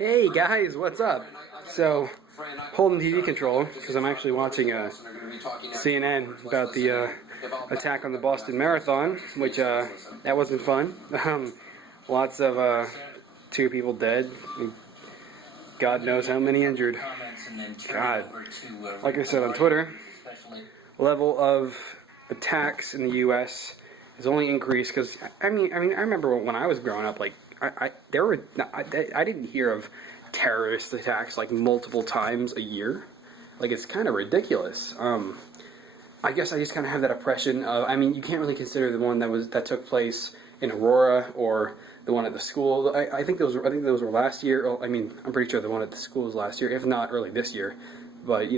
Hey guys, what's up? So, holding TV control because I'm actually watching CNN about the attack on the Boston Marathon, which that wasn't fun. Lots of 2 people dead. God knows how many injured. God, like I said on Twitter, level of attacks in the U.S. has only increased because I remember when I was growing up, like I didn't hear of terrorist attacks like multiple times a year. Like, it's kind of ridiculous. I guess I just kind of have that impression of, you can't really consider the one that took place in Aurora or the one at the school. I think those were last year. I'm pretty sure the one at the school was last year, if not early this year. But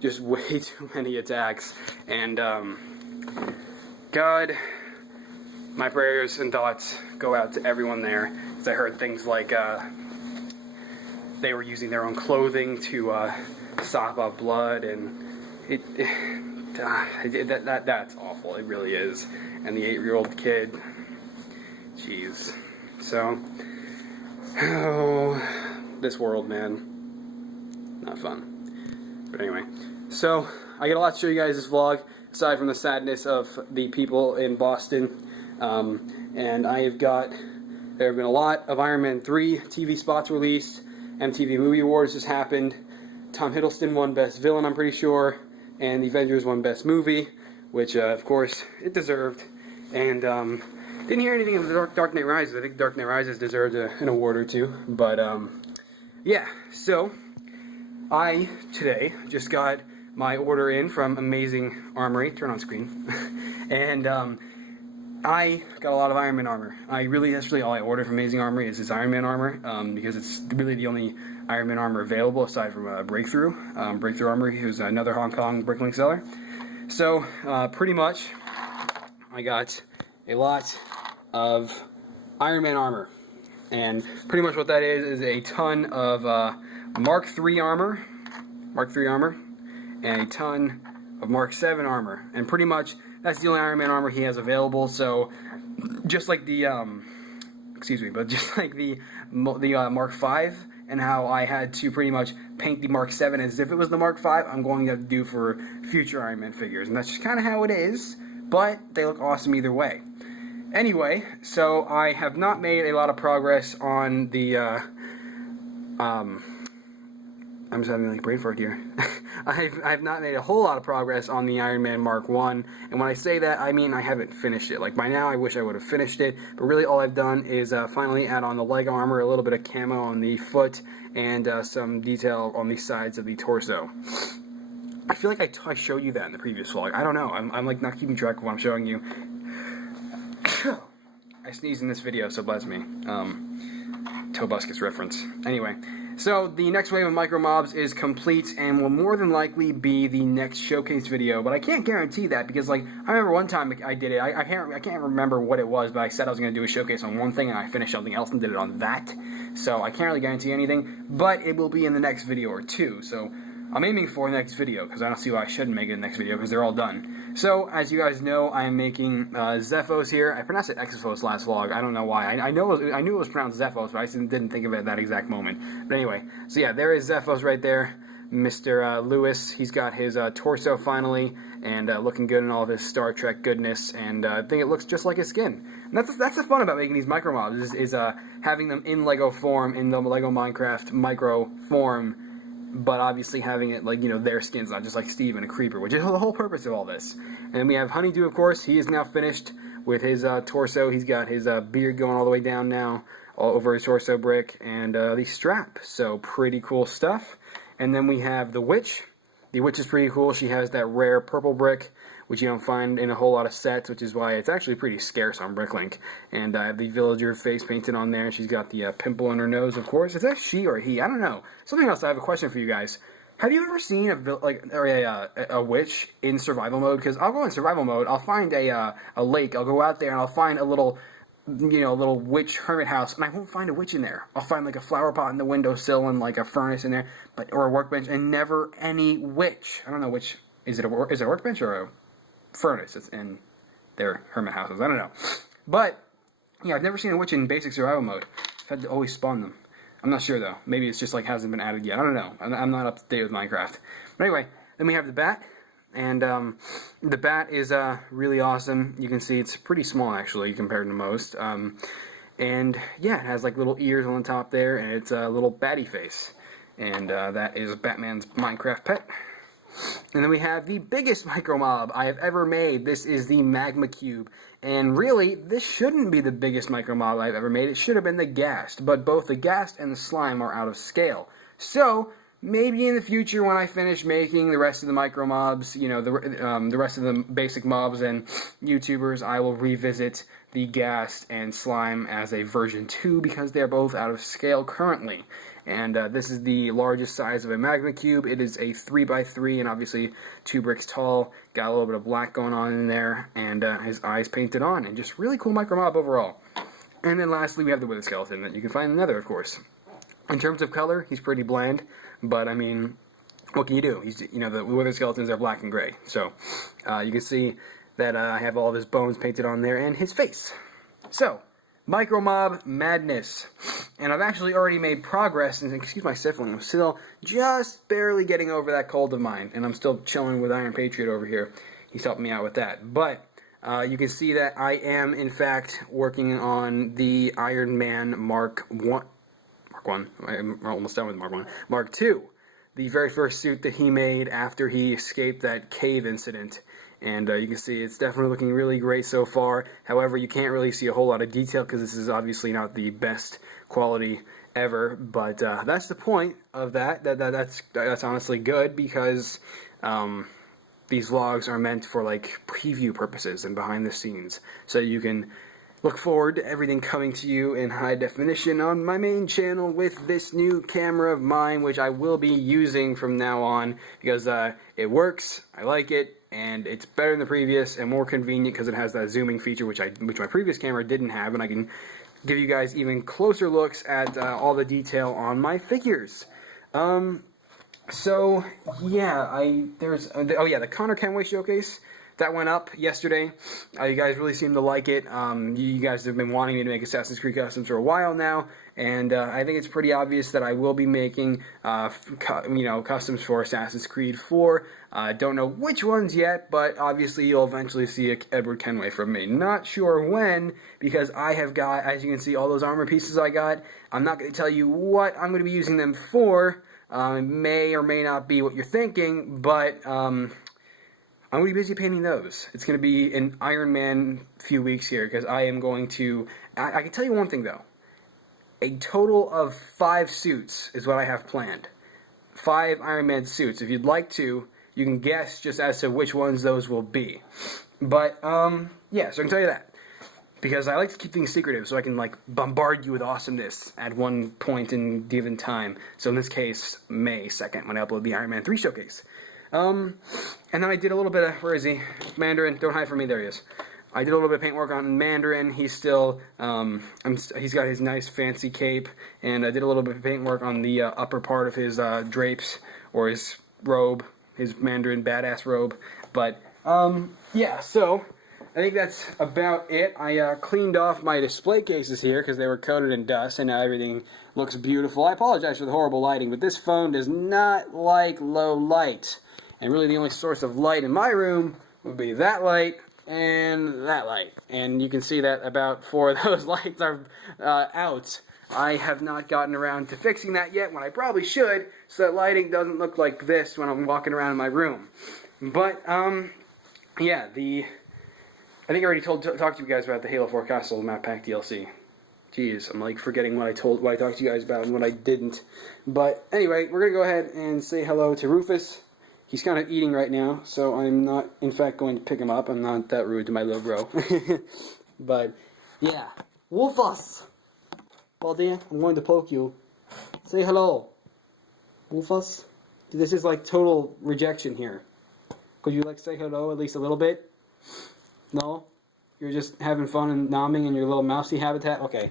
just way too many attacks. And God, my prayers and thoughts go out to everyone there. Because I heard things like they were using their own clothing to sop up blood, and that's awful. It really is. And the 8-year-old kid, jeez. So, this world, man, not fun. But anyway, so I got a lot to show you guys this vlog, aside from the sadness of the people in Boston. And there have been a lot of Iron Man 3 TV spots released. MTV Movie Awards just happened. Tom Hiddleston won Best Villain, I'm pretty sure. And The Avengers won Best Movie, which, of course, it deserved. And didn't hear anything of the Dark Knight Rises. I think Dark Knight Rises deserved an award or two. But, yeah. So, I, today, just got my order in from Amazing Armory. Turn on screen. And, I got a lot of Iron Man armor. That's really all I ordered from Amazing Armory is this Iron Man armor, because it's really the only Iron Man armor available aside from Breakthrough. Breakthrough Armory, who's another Hong Kong Bricklink seller. So, pretty much, I got a lot of Iron Man armor. And pretty much what that is a ton of Mark III armor, and a ton of Mark VII armor. And pretty much, that's the only Iron Man armor he has available. So, just like the, Mark V, and how I had to pretty much paint the Mark VII as if it was the Mark V, I'm going to have to do for future Iron Man figures. And that's just kind of how it is, but they look awesome either way. Anyway, so I have not made a lot of progress on the, I'm just having like brain fart here. I've not made a whole lot of progress on the Iron Man Mark 1, and when I say that, I mean I haven't finished it. Like, by now I wish I would have finished it, but really all I've done is finally add on the leg armor, a little bit of camo on the foot, and some detail on the sides of the torso. I feel like I showed you that in the previous vlog. I don't know. I'm like not keeping track of what I'm showing you. I sneezed in this video, so bless me. Tobuscus reference. Anyway. So, the next wave of Micromobs is complete and will more than likely be the next showcase video, but I can't guarantee that because, like, I remember one time I did it, I can't remember what it was, but I said I was going to do a showcase on one thing and I finished something else and did it on that, so I can't really guarantee anything, but it will be in the next video or two, so I'm aiming for the next video because I don't see why I shouldn't make it in the next video because they're all done. So, as you guys know, I am making Zephos here. I pronounced it Exifos last vlog. I don't know why. I knew it was pronounced Zephos, but I didn't think of it at that exact moment. But anyway, so yeah, there is Zephos right there. Mr. Lewis, he's got his torso finally, and looking good in all of his Star Trek goodness, and I think it looks just like his skin. And that's the fun about making these Micromobs, is having them in Lego form, in the Lego Minecraft Micro form, but obviously having it like, their skins, not just like Steve and a Creeper, which is the whole purpose of all this. And then we have Honeydew, of course. He is now finished with his torso. He's got his beard going all the way down now, all over his torso brick, and the strap. So pretty cool stuff. And then we have the Witch. The Witch is pretty cool. She has that rare purple brick, which you don't find in a whole lot of sets, which is why it's actually pretty scarce on Bricklink. And I have the villager face painted on there. She's got the pimple in her nose, of course. Is that she or he? I don't know. Something else, I have a question for you guys. Have you ever seen a witch in survival mode? Because I'll go in survival mode, I'll find a lake, I'll go out there and I'll find a little witch hermit house, and I won't find a witch in there. I'll find like a flower pot in the windowsill and like a furnace in there, or a workbench, and never any witch. I don't know which, is it a workbench or a furnace that's in their hermit houses? I don't know. But, yeah, I've never seen a witch in basic survival mode. I've had to always spawn them. I'm not sure though. Maybe it's just like hasn't been added yet. I don't know. I'm not up to date with Minecraft. But anyway, then we have the bat. And the bat is really awesome. You can see it's pretty small actually compared to most. And yeah, it has like little ears on the top there, and it's a little batty face. And that is Batman's Minecraft pet. And then we have the biggest Micromob I have ever made. This is the Magma Cube. And really, this shouldn't be the biggest Micromob I've ever made. It should have been the Ghast. But both the Ghast and the Slime are out of scale. So maybe in the future when I finish making the rest of the Micromobs, you know, the rest of the basic mobs and YouTubers, I will revisit the Ghast and Slime as a version 2 because they're both out of scale currently. And this is the largest size of a Magma Cube. It is a 3x3 and obviously 2 bricks tall. Got a little bit of black going on in there, and his eyes painted on, and just really cool Micromob overall. And then lastly we have the Wither Skeleton that you can find in the Nether, of course. In terms of color, he's pretty bland, but I mean, what can you do? He's, you know, the Wither Skeletons are black and gray, so you can see that I have all of his bones painted on there and his face. So, Micromob madness. And I've actually already made progress, and excuse my sniffling, I'm still just barely getting over that cold of mine, and I'm still chilling with Iron Patriot over here. He's helping me out with that. But you can see that I am, in fact, working on the Iron Man Mark 1. I'm almost done with Mark 1. Mark 2. The very first suit that he made after he escaped that cave incident. And you can see it's definitely looking really great so far. However, you can't really see a whole lot of detail because this is obviously not the best quality ever. But that's the point of that. That's honestly good because these vlogs are meant for like preview purposes and behind the scenes. So you can look forward to everything coming to you in high definition on my main channel with this new camera of mine, which I will be using from now on because it works, I like it, and it's better than the previous and more convenient because it has that zooming feature which my previous camera didn't have, and I can give you guys even closer looks at all the detail on my figures. So yeah, the Connor Kenway showcase. That went up yesterday. You guys really seem to like it. You guys have been wanting me to make Assassin's Creed customs for a while now, and I think it's pretty obvious that I will be making, customs for Assassin's Creed 4. Don't know which ones yet, but obviously you'll eventually see a Edward Kenway from me. Not sure when, because I have got, as you can see, all those armor pieces I got. I'm not going to tell you what I'm going to be using them for. It may or may not be what you're thinking, but I'm going to be busy painting those. It's going to be an Iron Man few weeks here, because I am going to... I can tell you one thing, though. A total of 5 suits is what I have planned. 5 Iron Man suits. If you'd like to, you can guess just as to which ones those will be. But, yeah, so I can tell you that. Because I like to keep things secretive, so I can, like, bombard you with awesomeness at one point in given time. So in this case, May 2nd, when I upload the Iron Man 3 showcase. And then I did a little bit of, where is he? Mandarin, don't hide from me, there he is. I did a little bit of paint work on Mandarin. He's still, he's got his nice fancy cape, and I did a little bit of paint work on the upper part of his drapes, or his robe, his Mandarin badass robe. But, yeah, so I think that's about it. I cleaned off my display cases here because they were coated in dust, and now everything looks beautiful. I apologize for the horrible lighting, but this phone does not like low light. And really the only source of light in my room would be that light and that light. And you can see that about 4 of those lights are out. I have not gotten around to fixing that yet when I probably should, so that lighting doesn't look like this when I'm walking around in my room. But, yeah, I think I already talked to you guys about the Halo 4 Castle Map Pack DLC. Jeez, I'm like forgetting what I talked to you guys about and what I didn't. But anyway, we're going to go ahead and say hello to Rufus. He's kind of eating right now, so I'm not, in fact, going to pick him up. I'm not that rude to my little bro. But, yeah. Wolfus! Well, Dan, I'm going to poke you. Say hello. Wolfus? This is like total rejection here. Could you, like, say hello at least a little bit? No? You're just having fun and nomming in your little mousey habitat? Okay.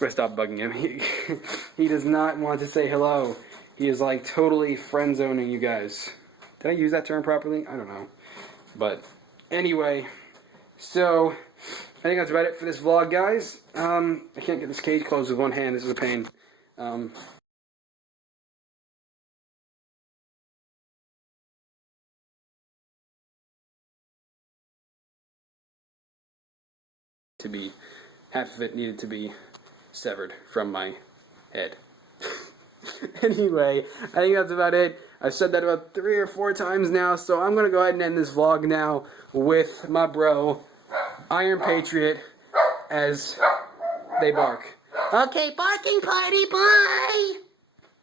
We're going to stop bugging him. He does not want to say hello. He is, like, totally friend-zoning you guys. Did I use that term properly? I don't know. But, anyway, so, I think that's about it for this vlog, guys. I can't get this cage closed with one hand. This is a pain. Half of it needed to be severed from my head. Anyway, I think that's about it. I've said that about 3 or 4 times now, so I'm going to go ahead and end this vlog now with my bro, Iron Patriot, as they bark. Okay, barking party, bye!